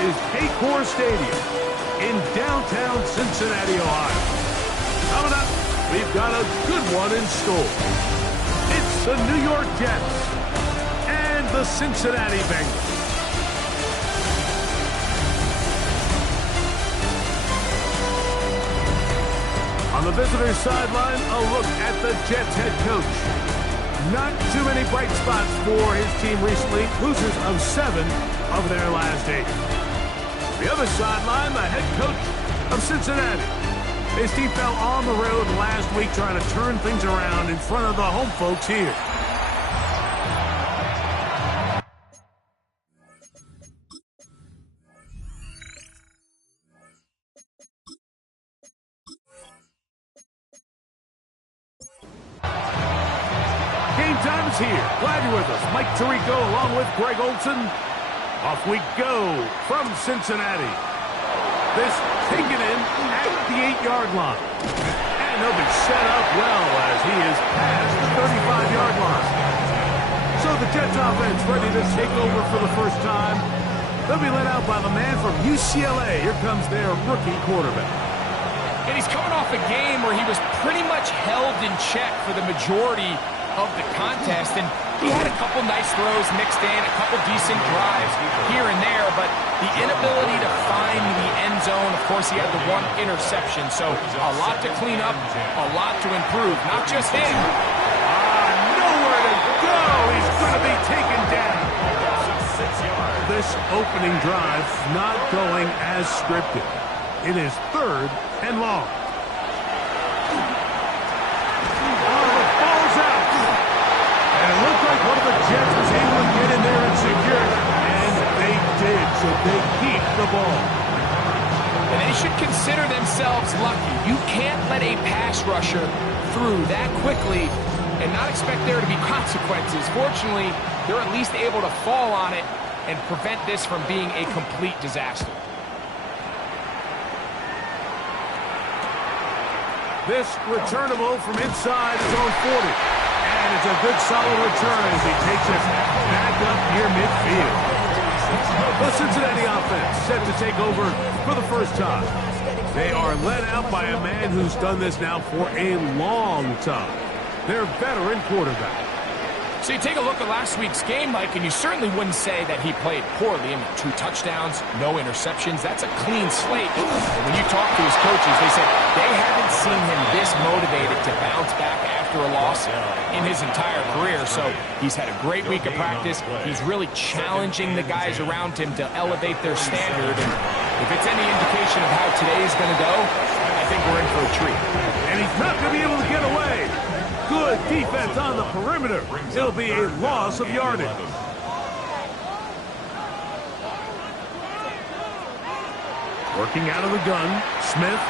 is Paycor Stadium in downtown Cincinnati, Ohio. Coming up, we've got a good one in store. It's the New York Jets and the Cincinnati Bengals. On the visitor's sideline, a look at the Jets head coach. Not too many bright spots for his team recently. Losers of 7 of their last 8. The other sideline, the head coach of Cincinnati. His team fell on the road last week trying to turn things around in front of the home folks here. Game time is here. Glad you're with us. Mike Tirico along with Greg Olson. Off we go from Cincinnati. This taken in at the 8-yard line. And he'll be set up well as he is past the 35-yard line. So the Jets offense ready to take over for the first time. They'll be led out by the man from UCLA. Here comes their rookie quarterback. And he's coming off a game where he was pretty much held in check for the majority of the contest, and he had a couple nice throws mixed in, a couple decent drives here and there, but the inability to find the end zone, of course, he had the 1 interception, so a lot to clean up, a lot to improve, not just him. Nowhere to go! He's going to be taken down. This opening drive not going as scripted. It is 3rd and long. One of the Jets was able to get in there and secure it, and they did, so they keep the ball. And they should consider themselves lucky. You can't let a pass rusher through that quickly and not expect there to be consequences. Fortunately, they're at least able to fall on it and prevent this from being a complete disaster. This returnable from inside his own 40. And it's a good solid return as he takes it back up near midfield. The Cincinnati offense set to take over for the first time. They are led out by a man who's done this now for a long time. Their veteran quarterback. So you take a look at last week's game, Mike, and you certainly wouldn't say that he played poorly. I mean, 2 touchdowns, no interceptions. That's a clean slate. And when you talk to his coaches, they said they haven't seen him this motivated to bounce back after a loss in his entire career. So he's had a great week of practice. He's really challenging the guys around him to elevate their standard. And if it's any indication of how today's going to go, I think we're in for a treat. And he's not going to be able to get away. Good defense on the perimeter. It'll be a loss of yardage. Working out of the gun, Smith.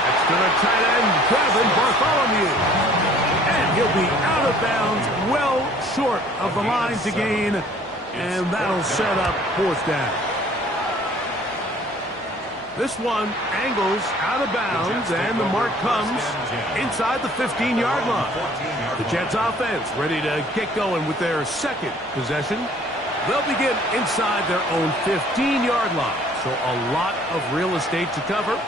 That's to the tight end, Kevin Bartholomew. And he'll be out of bounds, well short of the line to gain. And that'll set up 4th down. This one angles out of bounds, and the mark comes inside the 15-yard line. The Jets offense ready to get going with their 2nd possession. They'll begin inside their own 15-yard line, so a lot of real estate to cover.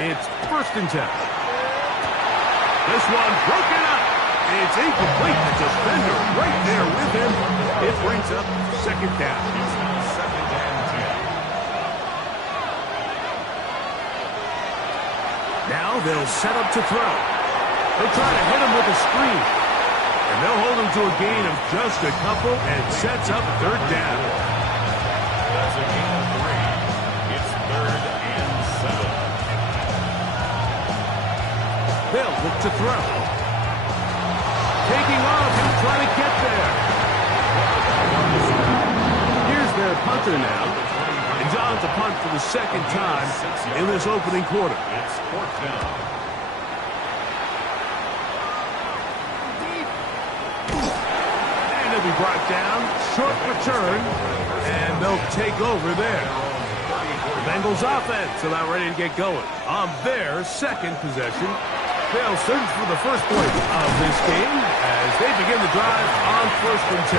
It's 1st and 10. This one broken up. It's incomplete. The defender right there with him. It brings up 2nd down. Now they'll set up to throw. They'll try to hit him with a screen. And they'll hold him to a gain of just a couple and sets up 3rd down. That's a gain of 3. It's 3rd and 7. They'll look to throw. Taking off, he'll try to get there. Here's their punter now. And John's to punt for the 2nd time in this opening quarter. It's 4th down. And he'll be brought down. Short return. And they'll take over there. The Bengals offense about ready to get going on their 2nd possession. They'll search for the first point of this game as they begin the drive on 1st and 10.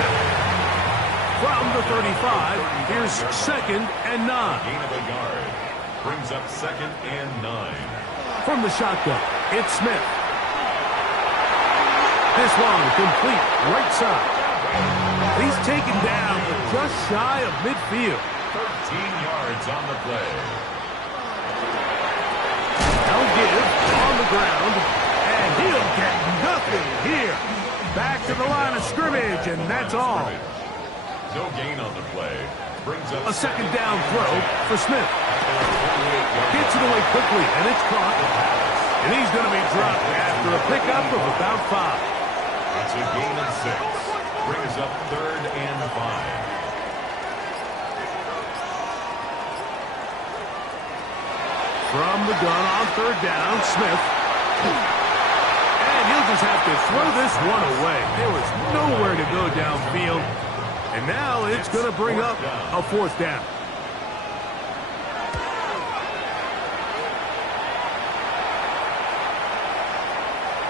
From the 35, here's 2nd and 9. Gain of a yard. Brings up 2nd and 9. From the shotgun, it's Smith. This one complete right side. He's taken down just shy of midfield. 13 yards on the play. They'll give on the ground, and he'll get nothing here. Back to the line of scrimmage, and that's all. No gain on the play. Brings up A 2nd down throw for Smith. Gets it away quickly, and it's caught. And he's going to be dropped after a pickup of about 5. It's a gain of 6. Brings up 3rd and 5. From the gun on 3rd down, Smith. And he'll just have to throw this one away. There was nowhere to go downfield. And now it's going to bring up a 4th down.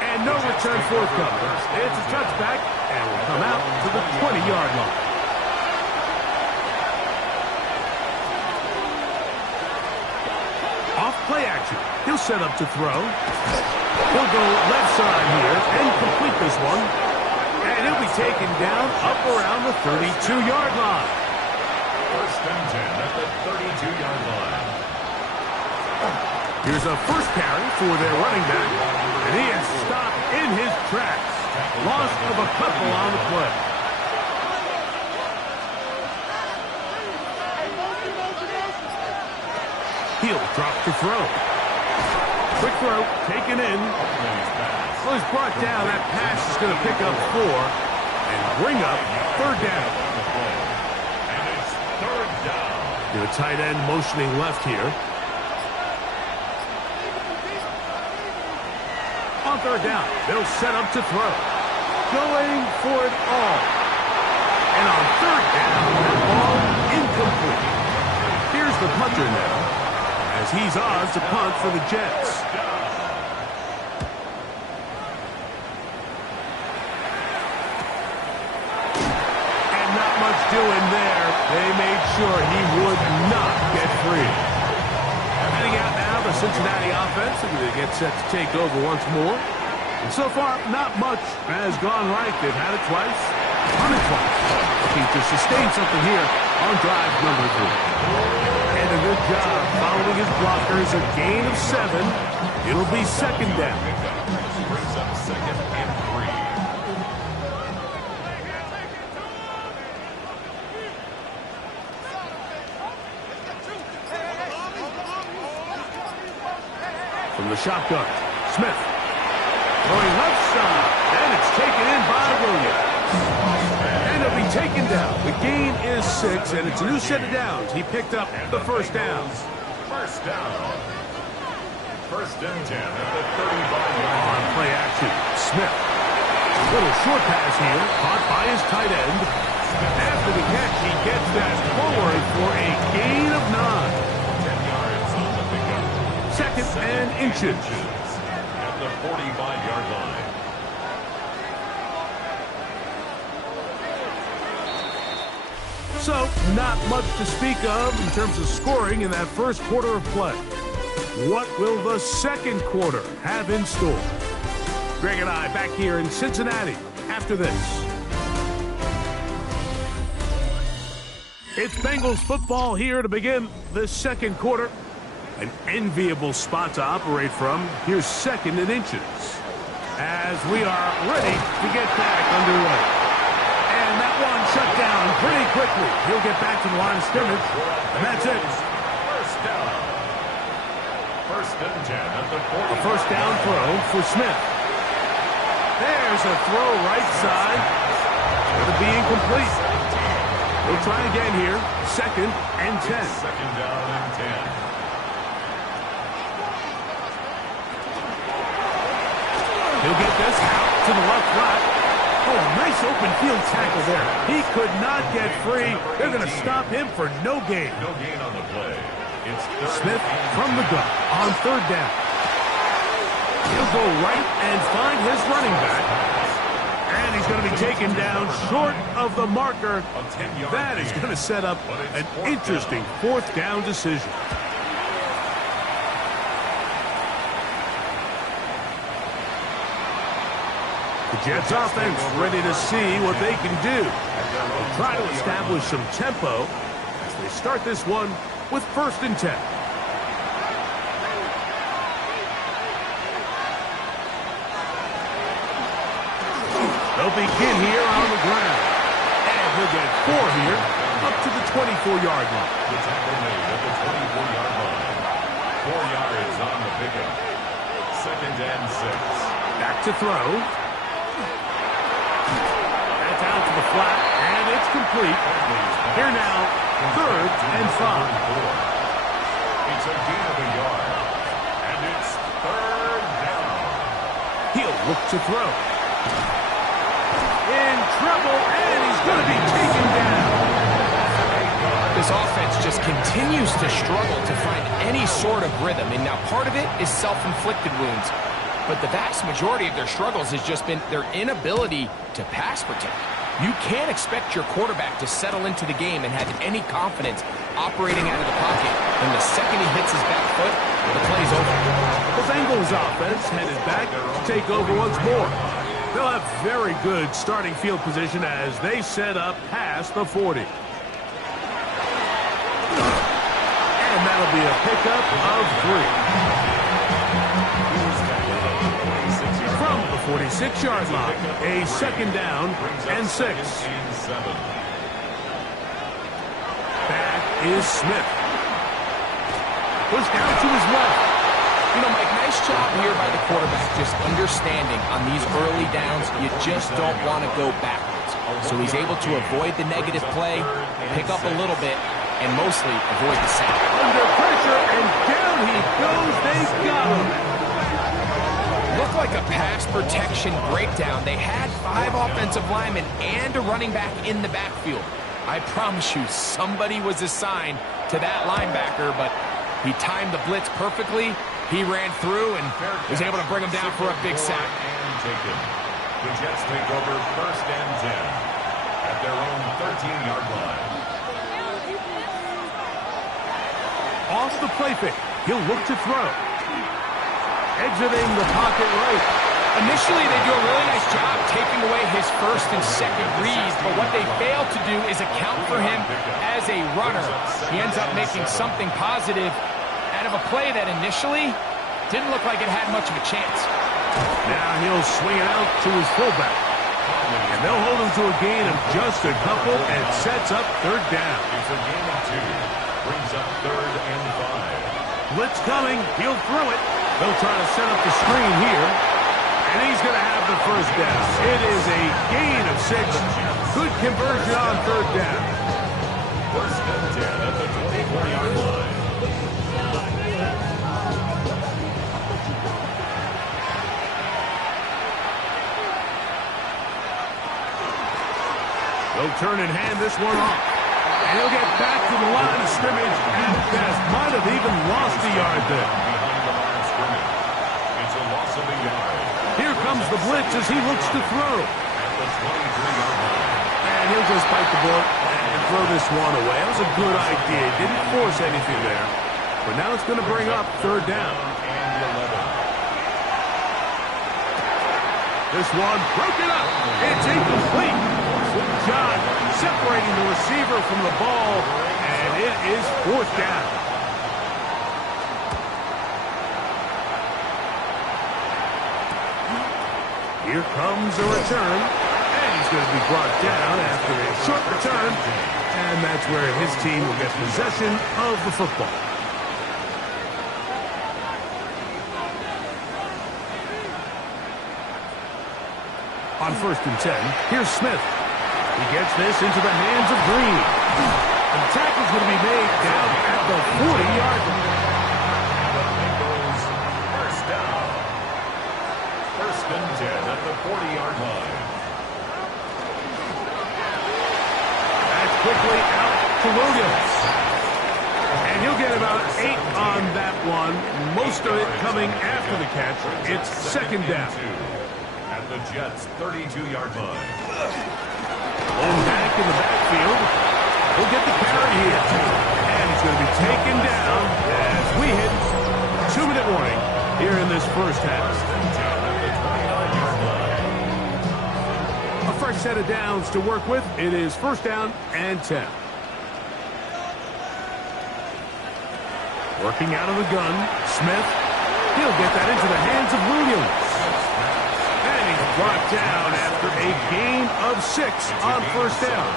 And no return forthcoming. It's a touchback, and will come out to the 20-yard line. Off play action. He'll set up to throw. He'll go left side here and complete this one. And he'll be taken down up around the 32-yard line. 1st and 10 at the 32-yard line. Here's a first carry for their running back. And he is stopped in his tracks. Loss of a couple on the play. He'll drop to throw. Quick throw, taken in. Well, he's brought down. That pass is going to pick up 4 and bring up 3rd down. And it's 3rd down. The tight end motioning left here. On 3rd down, they'll set up to throw. Going for it all. And on 3rd down, that ball incomplete. Here's the punter now, as he's on to punt for the Jets. And not much doing there. They made sure he would not get free. Heading out now, the Cincinnati offense, and they get set to take over once more. And so far, not much has gone right. They've had it twice, won it twice. Looking to sustain something here on drive number 3. And a good job following his blockers. A gain of 7. It'll be 2nd down. Brings up 2nd and 3. From the shotgun, Smith. Going left side, and it's taken in by Williams. And it'll be taken down. The gain is 6, and it's a new set of downs. He picked up the 1st down. 1st down. 1st and 10 at the 35-yard On play action, Smith. Little short pass here, caught by his tight end. After the catch, he gets that forward for a gain of 9. 10 yards on the pickup. 2nd and inches. At the 45-yard line. So, not much to speak of in terms of scoring in that first quarter of play. What will the second quarter have in store? Greg and I back here in Cincinnati after this. It's Bengals football here to begin the second quarter. An enviable spot to operate from. Here's 2nd and inches. As we are ready to get back underway. And that one shut down pretty quickly. He'll get back to the line of scrimmage. And that's it. 1st down. 1st and 10 at the 40. A 1st down throw for Smith. There's a throw right side. Going to be incomplete. We'll try again here. 2nd and 10. 2nd down and 10. He'll get this out to the left flat. Oh, nice open field tackle there. He could not get free. They're going to stop him for no gain. No gain on the play. It's Smith from the gun on 3rd down. He'll go right and find his running back. And And he's going to be taken down short of the marker. A 10-yard That is gain. going to set up But it's an fourth interesting down. fourth down decision. The Jets offense ready to see what they can do. They'll try to establish some tempo as they start this one with 1st and 10. They'll begin here on the ground. And he'll get 4 here up to the 24-yard line. The tackle made at the 24-yard line. 4 yards on the pickup. 2nd and 6. Back to throw. That's out to the flat, and it's complete. Here now, 3rd and 5. It's a gain of a yard. And it's 3rd down. He'll look to throw. In trouble, and he's going to be taken down. This offense just continues to struggle to find any sort of rhythm. And now part of it is self-inflicted wounds. But the vast majority of their struggles has just been their inability to pass protect. You can't expect your quarterback to settle into the game and have any confidence operating out of the pocket. And the second he hits his back foot, the play's over. The Bengals offense headed back to take over once more. They'll have very good starting field position as they set up past the 40. And that'll be a pickup of 3. From the 46-yard line, a 2nd down and 6. Back is Smith. Pushed out to his left. You know, Mike, nice job here by the quarterback, just understanding on these early downs, you just don't want to go backwards. So he's able to avoid the negative play, pick up a little bit, and mostly avoid the sack. Under pressure, and down he goes. They got him. Looked like a pass protection breakdown. They had 5 offensive linemen and a running back in the backfield. I promise you, somebody was assigned to that linebacker, but he timed the blitz perfectly. He ran through and was able to bring him down for a big sack. The Jets take over 1st and 10 at their own 13-yard line. Off the play fake. He'll look to throw. Exiting the pocket right. Initially, they do a really nice job taking away his 1st and 2nd reads, but what they fail to do is account for him as a runner. He ends up making something positive out of a play that initially didn't look like it had much of a chance. Now he'll swing it out to his fullback. And they'll hold him to a gain of just a couple and sets up 3rd down. It's a gain of 2. Brings up 3rd and 5. Blitz coming. He'll throw it. They'll try to set up the screen here. And he's going to have the 1st down. It is a gain of 6. Good conversion on 3rd down. 1st and 10 at the 24-yard line. They'll turn and hand this one off. And he'll get back to the line of scrimmage at best. Might have even lost a yard there. Behind the line of scrimmage. It's a loss of a yard. Here comes the blitz as he looks to throw. At the 23-yard line. And he'll just bite the bullet and throw this one away. That was a good idea. Didn't force anything there. But now it's going to bring up 3rd down. And 11. This one broken up. It's incomplete. Good job separating the receiver from the ball. And it is 4th down. Here comes a return. And he's going to be brought down after a short return. And that's where his team will get possession of the football. On 1st and 10, here's Smith. He gets this into the hands of Green. And the tackle's going to be made down at the 40-yard line. Bengals 1st down. 1st and 10 at the 40-yard line. That's quickly out to Williams. And he'll get about 8 on that one. Most of it coming after the catch. It's 2nd down. At the Jets' 32-yard line. Going back in the backfield. He'll get the carry here. And he's going to be taken down as we hit 2-minute warning here in this first half. A fresh set of downs to work with. It is first down and 10. Working out of the gun, Smith. He'll get that into the hands of Williams. And he's brought down after a gain of 6 on first down.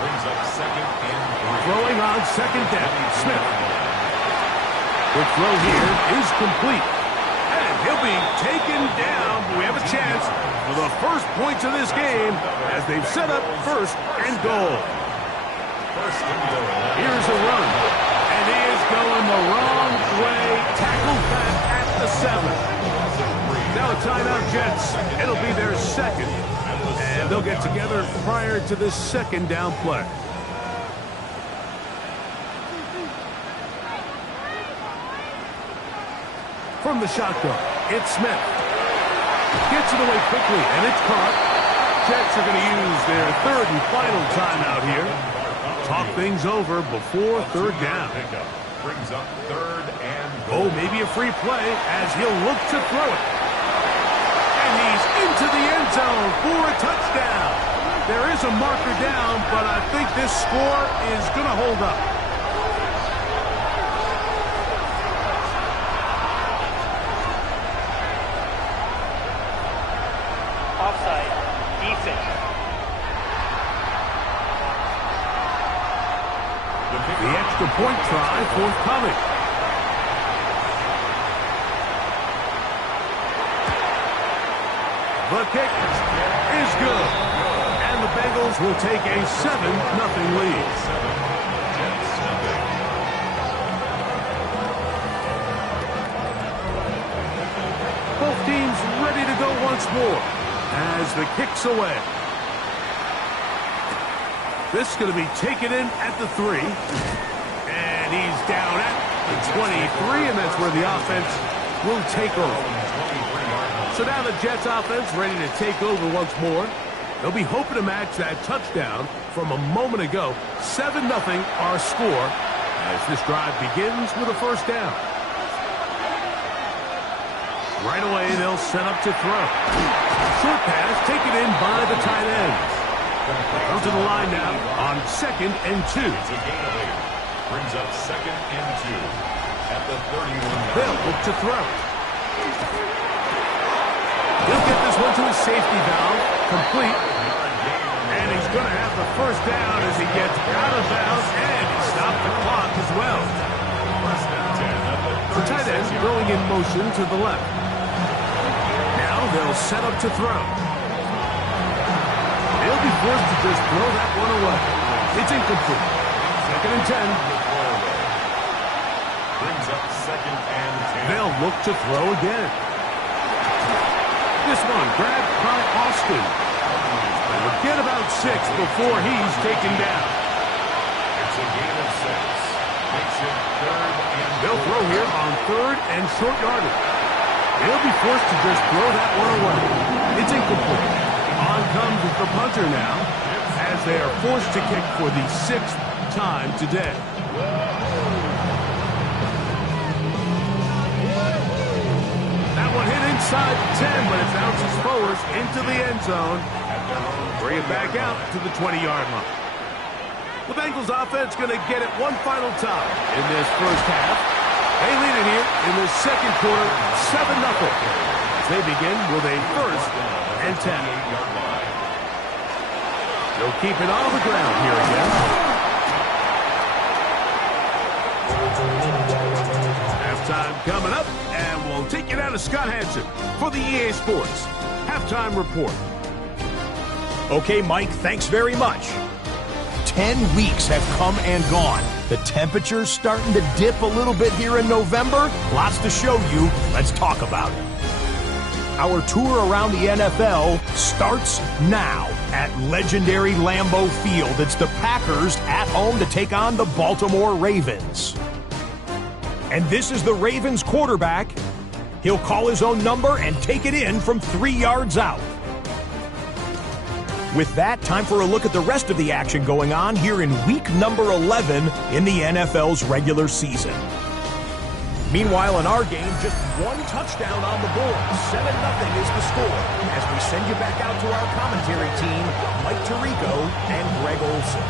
Brings up second and 3. Throwing on second down, Smith. The throw here is complete. And he'll be taken down. We have a chance for the first points of this game as they've set up first and goal. First and goal. Here's a run. And he is going the wrong way. Tackled back at the 7. Now a timeout, Jets. It'll be their second. And they'll get together prior to this second down play. From the shotgun, it's Smith. Gets it away quickly, and it's caught. Jets are going to use their third and final timeout here. Talk things over before third down. Brings up third and goal. Oh, maybe a free play as he'll look to throw it. And he's into the end zone for a touchdown. There is a marker down, but I think this score is going to hold up. Offside. Defense. The extra point try forthcoming. The kick is good. And the Bengals will take a 7-0 lead. Both teams ready to go once more as the kick's away. This is going to be taken in at the 3. And he's down at the 23, and that's where the offense will take over. So now the Jets offense ready to take over once more. They'll be hoping to match that touchdown from a moment ago. 7-0 our score as this drive begins with a first down. Right away, they'll set up to throw. Short pass taken in by the tight ends. Come to the line now on 2nd and 2. It's a gain of 8. Brings up 2nd and 2 at the 31. They'll look to throw. He'll get this one to his safety valve, complete. And he's going to have the first down as he gets out of bounds, and he stopped the clock as well. The tight end throwing in motion to the left. Now they'll set up to throw. He'll be forced to just throw that one away. It's incomplete. 2nd and 10. Brings up 2nd and 10. They'll look to throw again. This one grabbed by Austin. And we'll get about 6 before he's taken down. It's a gain of 6. Makes it 3rd and They'll throw here on 3rd and short yardage. He'll be forced to just throw that one away. It's incomplete. On comes the punter now as they are forced to kick for the 6th time today. That one hit inside the 10, but it bounces forward into the end zone. Bring it back out to the 20-yard line. The Bengals offense going to get it one final time in this first half. They lead it here in the second quarter, 7-0. As they begin with a 1st and 10. They'll keep it on the ground here again. Halftime coming up, and we'll take you down to Scott Hanson for the EA Sports Halftime Report. Okay, Mike, thanks very much. 10 weeks have come and gone. The temperature's starting to dip a little bit here in November. Lots to show you. Let's talk about it. Our tour around the NFL starts now at legendary Lambeau Field. It's the Packers at home to take on the Baltimore Ravens. And this is the Ravens quarterback. He'll call his own number and take it in from 3 yards out. With that, time for a look at the rest of the action going on here in week number 11 in the NFL's regular season. Meanwhile, in our game, just one touchdown on the board. 7-0 is the score. As we send you back out to our commentary team, Mike Tirico and Greg Olson.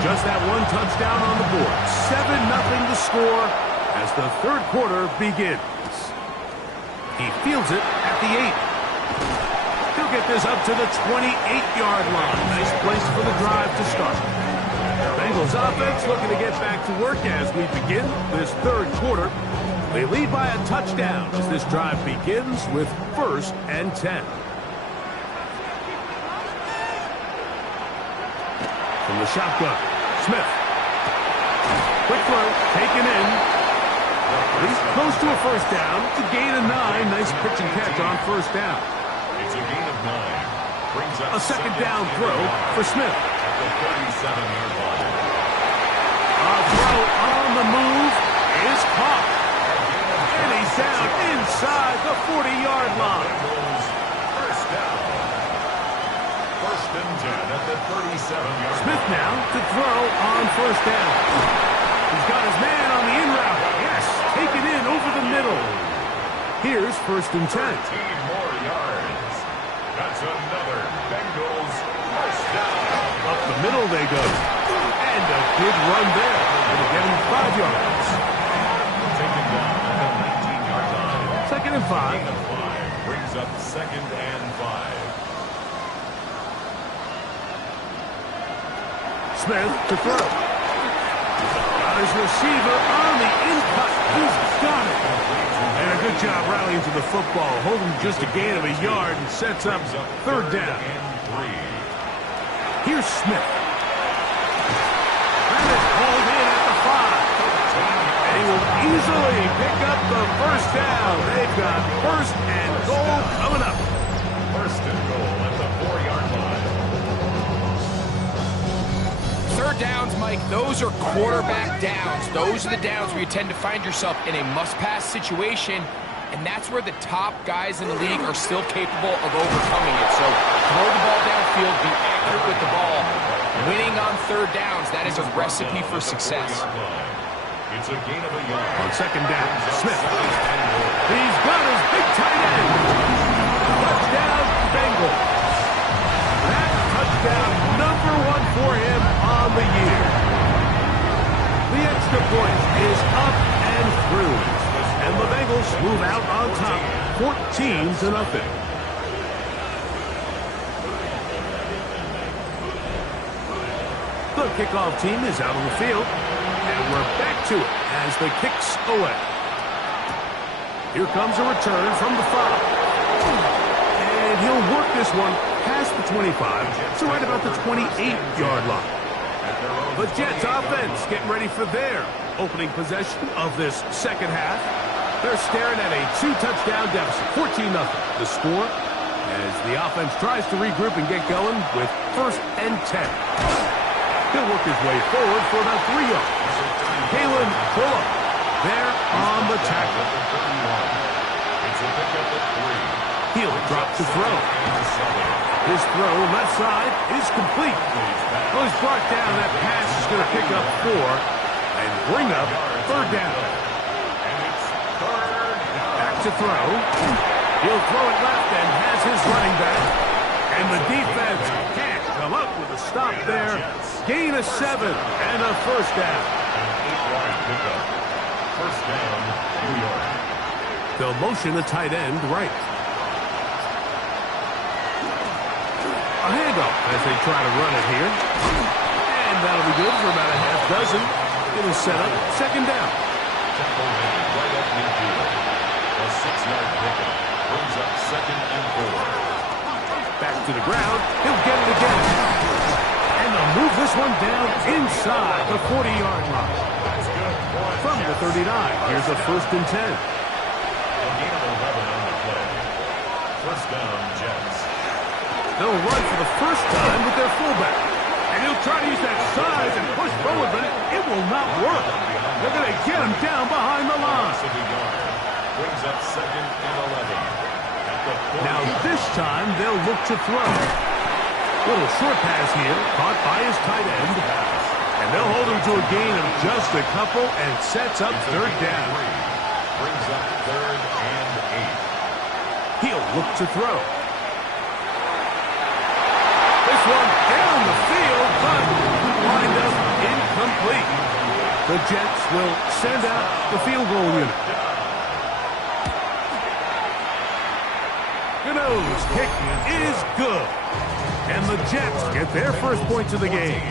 Just that one touchdown on the board. 7-0 the score as the third quarter begins. He fields it at the 8. He'll get this up to the 28-yard line. Nice place for the drive to start. Bengals offense looking to get back to work as we begin this third quarter. They lead by a touchdown as this drive begins with 1st and 10. From the shotgun, Smith. Quick throw, taken in. He's close to a first down. It's a gain of 9. Nice pitch and catch on first down. It's a gain of 9. Brings up A second down throw for Smith. At the 37-yard line. A throw on the move is caught. And he's down inside the 40-yard line. First down. 1st and 10 at the 37-yard line. Smith now to throw on first down. He's got his man on the in route. Yes, taken in over the middle. Here's 1st and 10. 13 more yards. That's another Bengals first down. Up the middle they go. And a good run there. Going to get him 5 yards. Taken down at the 19-yard line. 2nd and 5. Gain of 5 brings up 2nd and 5. Smith to throw. Got his receiver on the in-cut. He's got it. And a good job rallying to the football. Holding just a gain of a yard and sets up 3rd down. Here's Smith. That is pulled in at the 5. And he will easily pick up the first down. They've got 1st and goal coming up. 1st and goal at the 4-yard line. Third downs, Mike, those are quarterback downs. Those are the downs where you tend to find yourself in a must-pass situation, and that's where the top guys in the league are still capable of overcoming it. So throw the ball downfield, be accurate with the ball. Winning on third downs, that is a recipe for success. It's a gain of a yard. On 2nd down, Smith. He's got his big tight end. Touchdown, Bengals. That touchdown, number 1 for him on the year. The extra point is up and through. And the Bengals move out on top, 14-0. The kickoff team is out on the field. And we're back to it as the kick's away. Here comes a return from the 5. And he'll work this one past the 25, so right about the 28-yard line. The Jets offense getting ready for their opening possession of this second half. They're staring at a 2-touchdown deficit, 14-0. The score as the offense tries to regroup and get going with 1st and 10. He'll work his way forward for about 3 yards. Kalen Bullock there on the tackle. It's a pickup at 3. He'll drop to throw. His throw left side is complete. Well, he's brought down. That pass is going to pick up 4 and bring up 3rd down. Back to throw. He'll throw it left and has his running back. And the defense can't come up with a stop there. Gain of 7 and a 1st down. An 8-yard pickup. 1st down, New York. They'll motion the tight end right. A handoff as they try to run it here. And that'll be good for about a half dozen. It'll set up 2nd down. Tackle made right up midfield. A 6-yard pickup brings up 2nd and 4. Back to the ground. He'll get it again. And they'll move this one down inside the 40-yard line. That's good. from the 39. Here's a 1st and 10. A gain of 11 on the play. First down, Jets. They'll run for the first time with their fullback. And he'll try to use that size and push forward, but it will not work. They're going to get him down behind the line. Brings up 2nd and 11. Now this time they'll look to throw. Little short pass here, caught by his tight end. And they'll hold him to a gain of just a couple and sets up 3rd down. Brings up 3rd and 8. He'll look to throw. This one down the field, but lined up incomplete. The Jets will send out the field goal unit. Gano's kick is good. And the Jets get their first points of the game.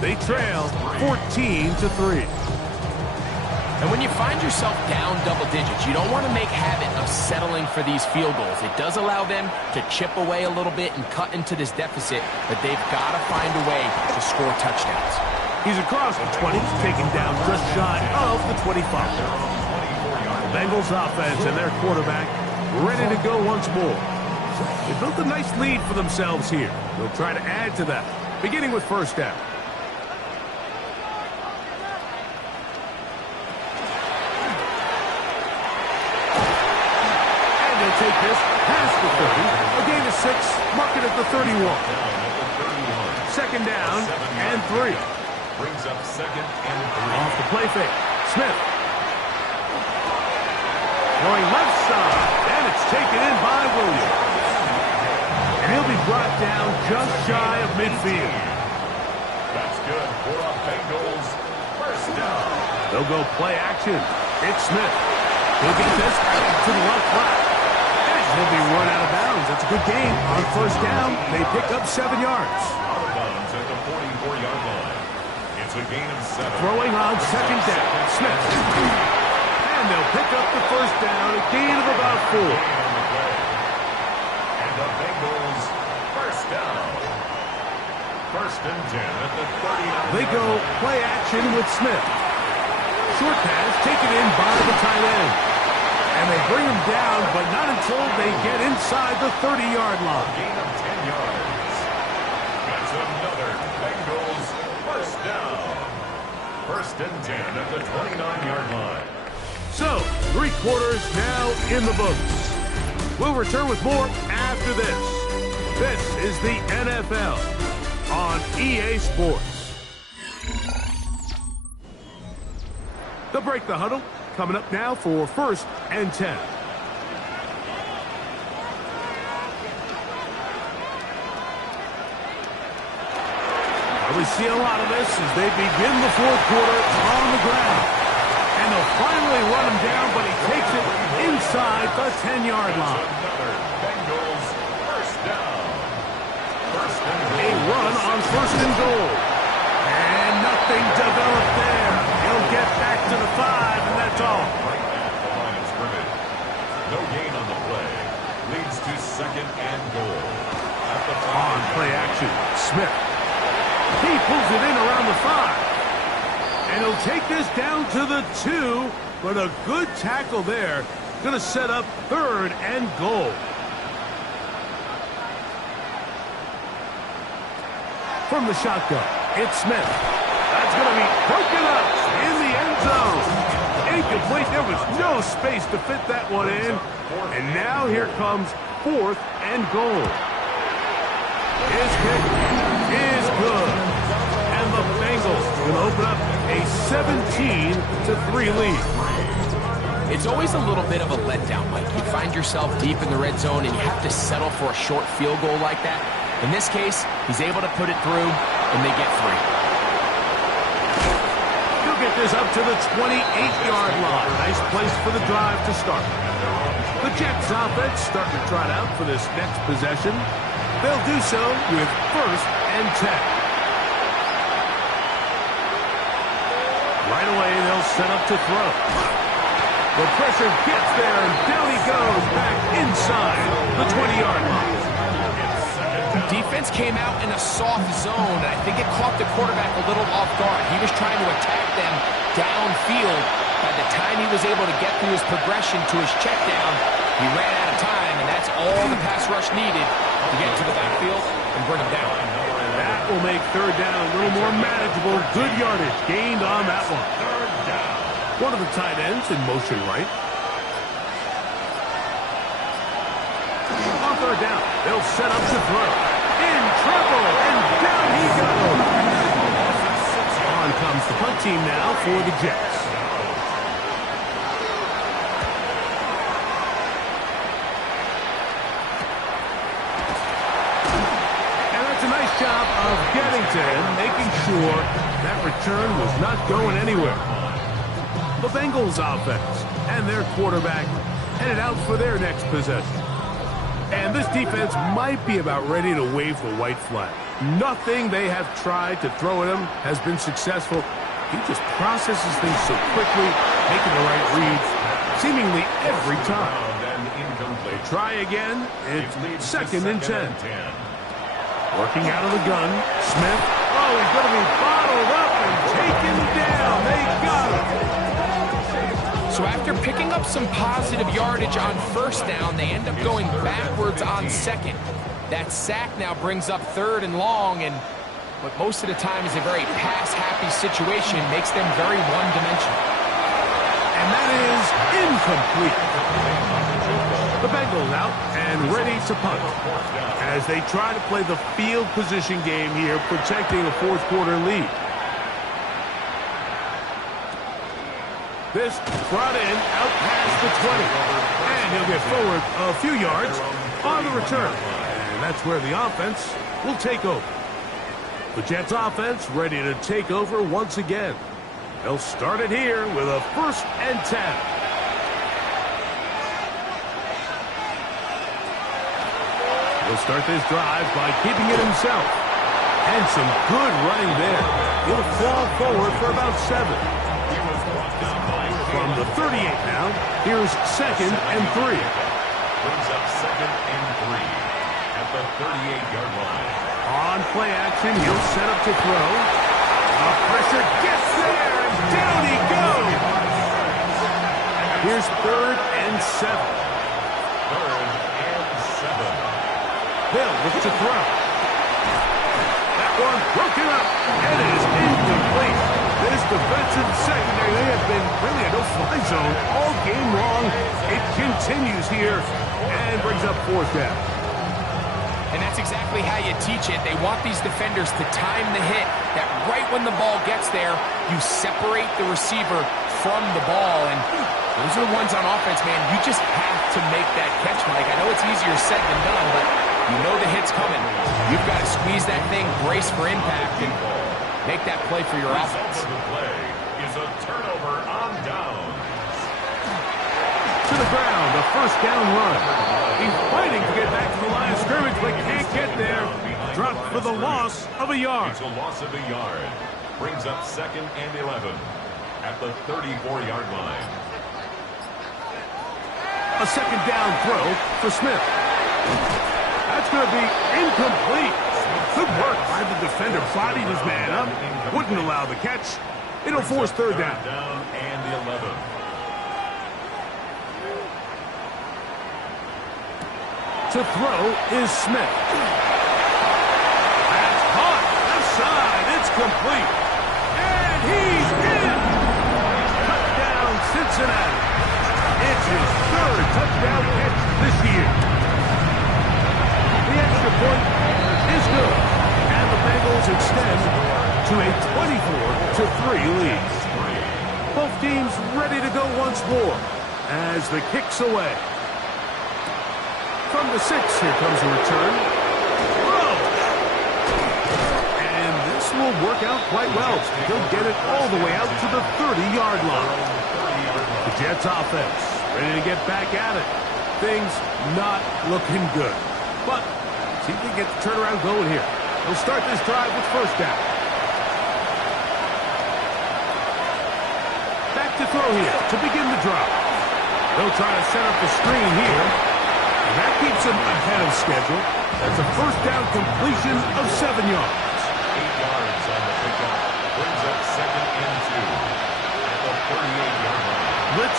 They trail 14-3. And when you find yourself down double digits, you don't want to make habit of settling for these field goals. It does allow them to chip away a little bit and cut into this deficit, but they've got to find a way to score touchdowns. He's across the 20, taken down just shy of the 25. The Bengals offense and their quarterback ready to go once more. They built a nice lead for themselves here. They'll try to add to that, beginning with 1st down. And they'll take this past the 30, a gain of 6, mark it at the 31. 2nd down and 3. Brings up 2nd and 3. Off the play fake. Smith. Going left side, and it's taken in by Williams. And he'll be brought down just shy of midfield. That's good for a Bengals 1st down. They'll go play action. It's Smith. He'll get this to the left flat. And he'll be run out of bounds. That's a good game. On 1st down, they pick up 7 yards. Out of bounds at the 44-yard line. It's a gain of 7. Throwing on 2nd down. Smith. And they'll pick up the 1st down, a gain of about 4. And the Bengals 1st down. 1st and 10 at the 39. They go play action with Smith. Short pass taken in by the tight end. And they bring him down, but not until they get inside the 30-yard line. Gain of 10 yards. That's another Bengals 1st down. 1st and 10 at the 29-yard line. So, 3 quarters now in the books. We'll return with more after this. This is the NFL on EA Sports. They'll break the huddle. Coming up now for 1st and 10. We see a lot of this as they begin the 4th quarter on the ground. And they'll finally run him down, but he takes it inside the 10-yard line. Another Bengals 1st down. 1st and A run on 1st and goal. And nothing developed there. He'll get back to the 5, and that's all. right at the line of scrimmage. No gain on the play. Leads to 2nd and goal. At the On play action, Smith. He pulls it in around the 5. And he'll take this down to the 2, but a good tackle there. Going to set up 3rd and goal. From the shotgun, it's Smith. That's going to be broken up in the end zone. Incomplete. There was no space to fit that one in. And now here comes 4th and goal. His kick is good. And the Bengals will open up a 17-3 lead. It's always a little bit of a letdown, Mike. You find yourself deep in the red zone and you have to settle for a short field goal like that. In this case, he's able to put it through, and they get 3. He'll get this up to the 28-yard line. Nice place for the drive to start. The Jets offense starting to trot out for this next possession. They'll do so with 1st and 10. Right away, they'll set up to throw. The pressure gets there, and down he goes back inside the 20-yard line. Defense came out in a soft zone, and I think it caught the quarterback a little off guard. He was trying to attack them downfield, By the time he was able to get through his progression to his check down, he ran out of time, and that's all the pass rush needed to get to the backfield and bring him down. That will make third down a little more manageable. Good yardage gained on that one. Third down. One of the tight ends in motion right. On third down, they'll set up to throw. In trouble, and down he goes. On comes the punt team now for the Jets. And that's a nice job of getting to him, making sure that return was not going anywhere. The Bengals offense and their quarterback headed out for their next possession. And this defense might be about ready to wave the white flag. Nothing they have tried to throw at him has been successful. He just processes things so quickly, making the right reads, seemingly every time. They try again. It's second and 10. Working out of the gun, Smith. Oh, he's going to be bottled up and taken down. They got him. So after picking up some positive yardage on first down, they end up going backwards on second. That sack now brings up third and long, and what most of the time is a very pass-happy situation makes them very one-dimensional. And that is incomplete. The Bengals out and ready to punt as they try to play the field position game here, protecting a fourth-quarter lead. This brought in out past the 20. And he'll get forward a few yards on the return. And that's where the offense will take over. The Jets offense ready to take over once again. They'll start it here with a 1st and 10. He'll start this drive by keeping it himself. And some good running there. He'll fall forward for about 7. From the 38 now, here's 2nd and 3. Brings up 2nd and 3 at the 38-yard line. On play action, he'll set up to throw. Pressure gets there, and down he goes. Here's 3rd and 7. 3rd and 7. They'll look to throw. That one broken up, and it is incomplete. This defensive secondary, they have been really a no-fly zone all game long. It continues here and brings up 4th down. And that's exactly how you teach it. They want these defenders to time the hit, that right when the ball gets there, you separate the receiver from the ball. And those are the ones on offense, man. You just have to make that catch, Mike. I know it's easier said than done, but you know the hit's coming. You've got to squeeze that thing, brace for impact, and make that play for your offense. The play is a turnover on downs. To the ground, a 1st down run. He's fighting to get back to the line of scrimmage, but can't get there. Dropped for the loss of a yard. It's a loss of a yard. Brings up 2nd and 11 at the 34-yard line. A 2nd down throw for Smith. That's going to be incomplete. Good work by the defender. Bodied his man up. Wouldn't allow the catch. It'll force 3rd down. Down and the 11. To throw is Smith. That's caught. Left side. It's complete. And he's in. Touchdown, Cincinnati. It's his 3rd touchdown catch this year. The extra point is good. And the Bengals extend to a 24-3 lead. Both teams ready to go once more as the kick's away. From the 6, here comes a return. Throw! And this will work out quite well. He'll get it all the way out to the 30-yard line. The Jets offense ready to get back at it. Things not looking good. But see if they get the turnaround going here. They'll start this drive with 1st down. Back to throw here to begin the drive. They'll try to set up the screen here. And that keeps him ahead of schedule. That's a 1st down completion of 7 yards. 8 yards on the pickup. Brings up 2nd and 2 at the 38-yard line.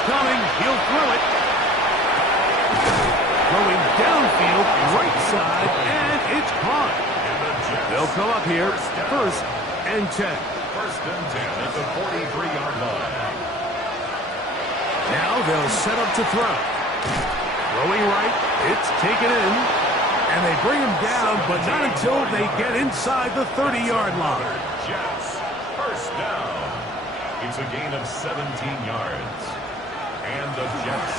coming. He'll throw it. Throwing downfield, right side, and it's caught. They'll come up here, 1st and 10. 1st and 10 at the 43-yard line. Now they'll set up to throw. Throwing right, it's taken in. And they bring him down, but not until they get inside the 30-yard line. Jets, 1st down. It's a gain of 17 yards. And the Jets.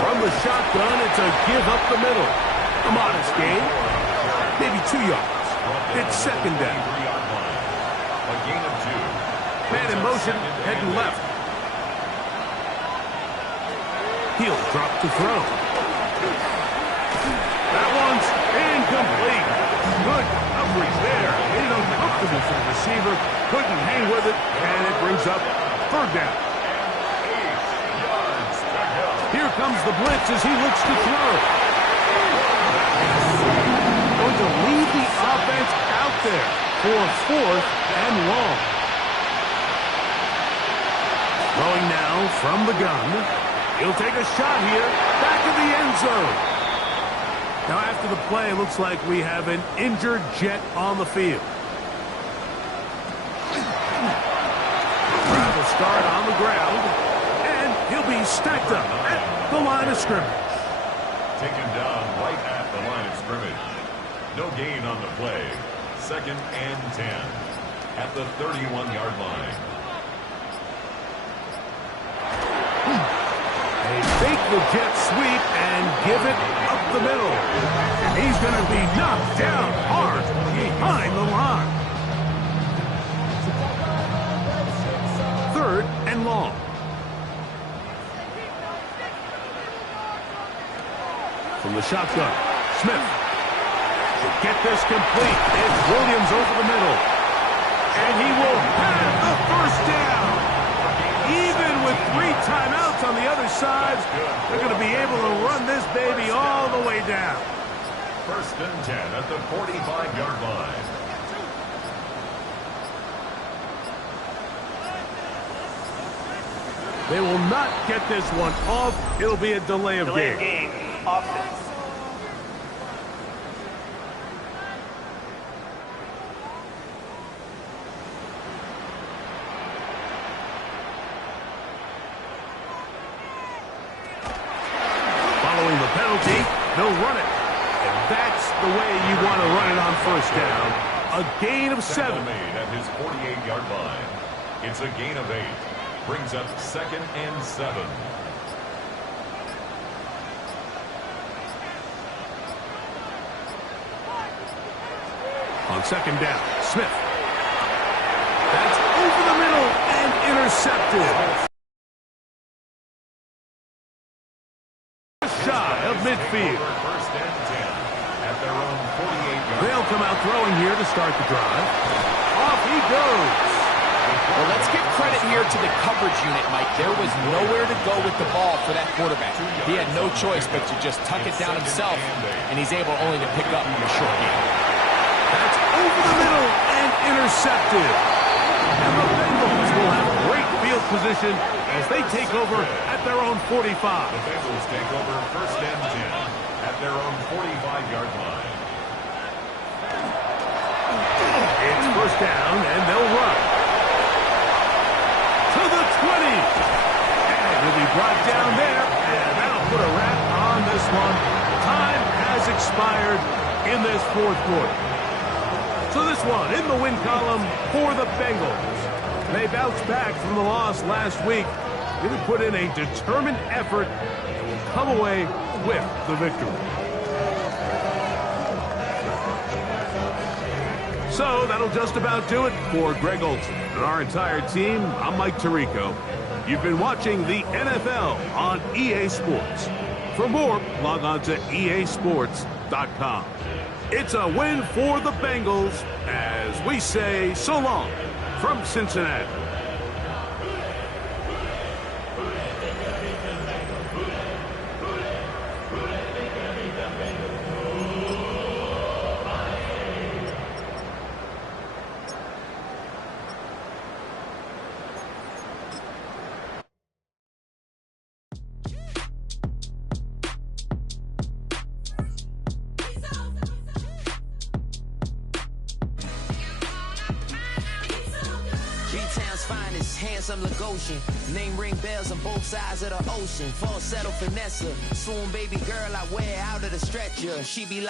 From the shotgun, it's a give up the middle. A modest gain, maybe 2 yards. It's 2nd down. A gain of 2. Man in motion, heading left. He'll drop to throw. That one's incomplete. Good coverage there. Made it uncomfortable for the receiver. Couldn't hang with it, and it brings up 3rd down. Here comes the blitz as he looks to throw. Going to lead the offense out there for 4th and long. Throwing now from the gun. He'll take a shot here. Back in the end zone. Now, after the play, it looks like we have an injured Jet on the field. Crowd will start on the ground, and he'll be stacked up at the line of scrimmage. Taken down right at the line of scrimmage. No gain on the play. 2nd and 10 at the 31-yard line. They fake the jet sweep and give it up the middle. And he's going to be knocked down hard behind the line. 3rd and long. From the shotgun, Smith. To get this complete, it's Williams over the middle. And he will have the 1st down. Even with 3 timeouts on the other side, they're going to be able to run this baby all the way down. 1st and 10 at the 45-yard line. They will not get this one off. It'll be a delay of game. Delay of game. Offense. Following the penalty, they'll run it. And that's the way you want to run it on 1st down. A gain of 7. Made at his 48-yard line. It's a gain of 8. Brings up 2nd and 7. On 2nd down, Smith. That's over the middle and intercepted. Shy of midfield. 1st and 10 at their own 48-yard. They'll come out throwing here to start the drive. Off he goes. Well, let's give credit here to the coverage unit, Mike. There was nowhere to go with the ball for that quarterback. He had no choice but to just tuck it down himself, and he's able only to pick up in a short game. That's over the middle and intercepted. And the Bengals will have great field position as they take over at their own 45. The Bengals take over 1st and 10 at their own 45-yard line. It's 1st down, and they'll run. To the 20. And he'll be brought down there, and that'll put a wrap on this one. Time has expired in this 4th quarter. So this one in the win column for the Bengals. They bounced back from the loss last week. Really put in a determined effort and will come away with the victory. So that'll just about do it for Greg Olsen and our entire team. I'm Mike Tirico. You've been watching the NFL on EA Sports. For more, log on to easports.com. It's a win for the Bengals as we say so long from Cincinnati. handsome Lagosian. Name ring bells on both sides of the ocean. Falsetto finesse. Swoon baby girl I wear out of the stretcher. She be like